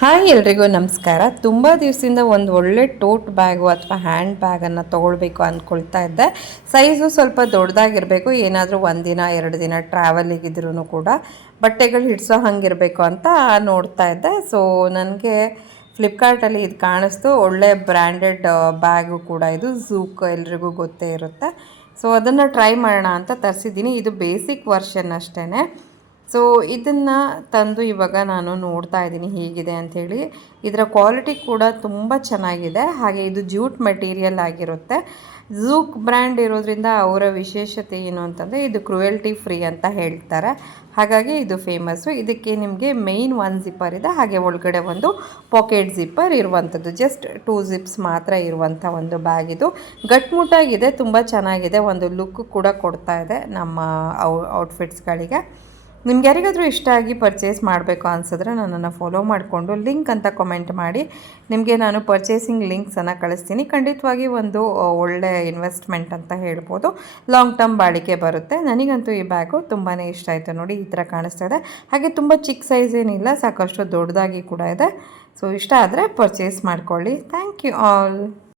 Hi ಎಲ್ರಿಗೂ ನಮಸ್ಕಾರ. ತುಂಬ ದಿವಸದಿಂದ ಒಂದು ಒಳ್ಳೆ ಟೋಟ್ ಬ್ಯಾಗು ಅಥವಾ ಹ್ಯಾಂಡ್ ಬ್ಯಾಗನ್ನು ತೊಗೊಳ್ಬೇಕು ಅಂದ್ಕೊಳ್ತಾ ಇದ್ದೆ. ಸೈಜು ಸ್ವಲ್ಪ ದೊಡ್ಡದಾಗಿರಬೇಕು, ಏನಾದರೂ ಒಂದಿನ 2 ದಿನ ಟ್ರಾವೆಲಿಗಿದ್ರೂ ಕೂಡ ಬಟ್ಟೆಗಳು ಹಿಡಿಸೋ ಹಂಗಿರಬೇಕು ಅಂತ ನೋಡ್ತಾ ಇದ್ದೆ. ಸೊ ನನಗೆ ಫ್ಲಿಪ್ಕಾರ್ಟಲ್ಲಿ ಇದು ಕಾಣಿಸ್ತು. ಒಳ್ಳೆ ಬ್ರ್ಯಾಂಡೆಡ್ ಬ್ಯಾಗು ಕೂಡ ಇದು. ಝೂಕ್ ಎಲ್ರಿಗೂ ಗೊತ್ತೇ ಇರುತ್ತೆ. ಸೊ ಅದನ್ನು ಟ್ರೈ ಮಾಡೋಣ ಅಂತ ತರಿಸಿದ್ದೀನಿ. ಇದು ಬೇಸಿಕ್ ವರ್ಷನ್ ಅಷ್ಟೇ. ಸೊ ಇದನ್ನು ತಂದು ಇವಾಗ ನಾನು ನೋಡ್ತಾ ಇದ್ದೀನಿ ಹೇಗಿದೆ ಅಂಥೇಳಿ. ಇದರ ಕ್ವಾಲಿಟಿ ಕೂಡ ತುಂಬ ಚೆನ್ನಾಗಿದೆ. ಹಾಗೆ ಇದು ಜೂಟ್ ಮೆಟೀರಿಯಲ್ ಆಗಿರುತ್ತೆ. ಝೂಕ್ ಬ್ರ್ಯಾಂಡ್ ಇರೋದ್ರಿಂದ ಅವರ ವಿಶೇಷತೆ ಏನು ಅಂತಂದರೆ ಇದು ಕ್ರುಯಲ್ಟಿ ಫ್ರೀ ಅಂತ ಹೇಳ್ತಾರೆ. ಹಾಗಾಗಿ ಇದು ಫೇಮಸ್ಸು. ಇದಕ್ಕೆ ನಿಮಗೆ ಮೇಯ್ನ್ 1 ಜಿಪ್ಪರ್ ಇದೆ, ಹಾಗೆ ಒಳಗಡೆ ಒಂದು ಪಾಕೆಟ್ ಜಿಪ್ಪರ್ ಇರುವಂಥದ್ದು. ಜಸ್ಟ್ 2 ಜಿಪ್ಸ್ ಮಾತ್ರ ಇರುವಂಥ ಒಂದು ಬ್ಯಾಗ್ ಇದು. ಗಟ್ಮುಟ್ಟಾಗಿದೆ, ತುಂಬ ಚೆನ್ನಾಗಿದೆ. ಒಂದು ಲುಕ್ ಕೂಡ ಕೊಡ್ತಾ ಇದೆ ನಮ್ಮ ಔಟ್ಫಿಟ್ಸ್ಗಳಿಗೆ. ನಿಮ್ಗೆ ಯಾರಿಗಾದರೂ ಇಷ್ಟ ಆಗಿ ಪರ್ಚೇಸ್ ಮಾಡಬೇಕು ಅನಿಸಿದ್ರೆ ನನ್ನನ್ನು ಫಾಲೋ ಮಾಡಿಕೊಂಡು ಲಿಂಕ್ ಅಂತ ಕಮೆಂಟ್ ಮಾಡಿ. ನಿಮಗೆ ನಾನು ಪರ್ಚೇಸಿಂಗ್ ಲಿಂಕ್ಸನ್ನು ಕಳಿಸ್ತೀನಿ. ಖಂಡಿತವಾಗಿ ಒಂದು ಒಳ್ಳೆ ಇನ್ವೆಸ್ಟ್ಮೆಂಟ್ ಅಂತ ಹೇಳ್ಬೋದು. ಲಾಂಗ್ ಟರ್ಮ್ ಬಾಳಿಕೆ ಬರುತ್ತೆ. ನನಗಂತೂ ಈ ಬ್ಯಾಗು ತುಂಬಾ ಇಷ್ಟ ಆಯಿತು. ನೋಡಿ, ಈ ಥರ ಕಾಣಿಸ್ತಾ ಇದೆ. ಹಾಗೆ ತುಂಬ ಚಿಕ್ಕ ಸೈಜ್ ಏನಿಲ್ಲ, ಸಾಕಷ್ಟು ದೊಡ್ಡದಾಗಿ ಕೂಡ ಇದೆ. ಸೊ ಇಷ್ಟ ಆದರೆ ಪರ್ಚೇಸ್ ಮಾಡ್ಕೊಳ್ಳಿ. Thank you all.